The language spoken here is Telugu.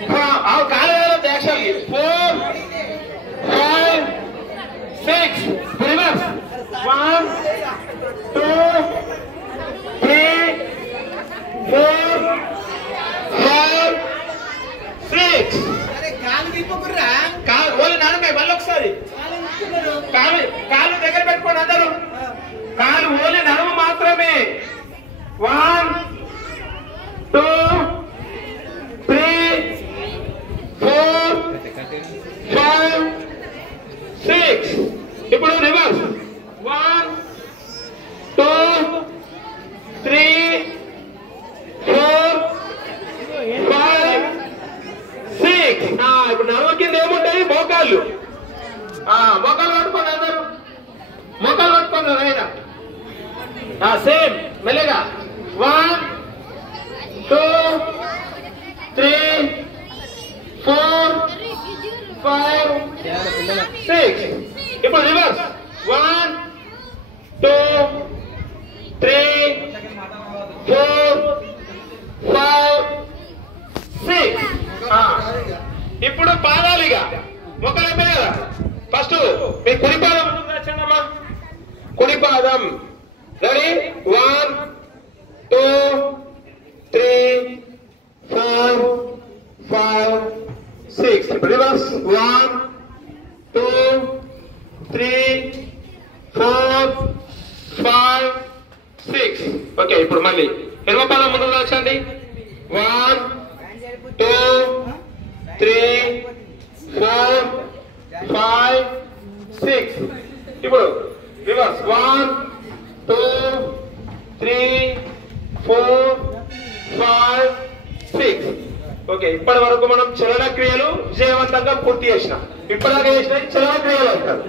కాలు యాక్చువల్లీ 4 5 6 రివర్స్ 1 2 3 4 5 6 ఓన్లీ నాన్నమ్మ మళ్ళీ ఒకసారి కాలు దగ్గర పెట్టుకోండి అందరూ కాలు ఓన్లీ నడుము మాత్రమే 1 2 3 4 5 6 ఇప్పుడు రివర్స్ 1 2 3 4 5 6 ఇప్పుడు నడుము కింద ఏముంటాయి మోకాళ్ళు మోకాలు పట్టుకోండి అందరూ మోకాలు పట్టుకోండి అయినా సేమ్ మెల్లగా 1 2 3 4 5 6 ఇప్పుడు రివర్స్ 1 2 3 4 5 6 ఇప్పుడు పాదాలిగా మొక్కలు అయిపోయాయి కదా ఫస్ట్ మీ కుడి పాదం వచ్చానమ్మా కుడి పాదం రెడీ 1 2 3 4 5 6 రివర్స్ 1 2 3 4 5 6 ఓకే ఇప్పుడు మళ్ళీ ఎడమ పాదం ముందుకు వచ్చండి 1 2 3 4 5 6 ఇప్పుడు రివర్స్ 1 2 3 4 5 6 ఓకే ఇప్పటి వరకు మనం చలన క్రియలు విజయవంతంగా పూర్తి చేసినాం ఇప్పటిదాకా చేసిన చలన క్రియలు అంటారు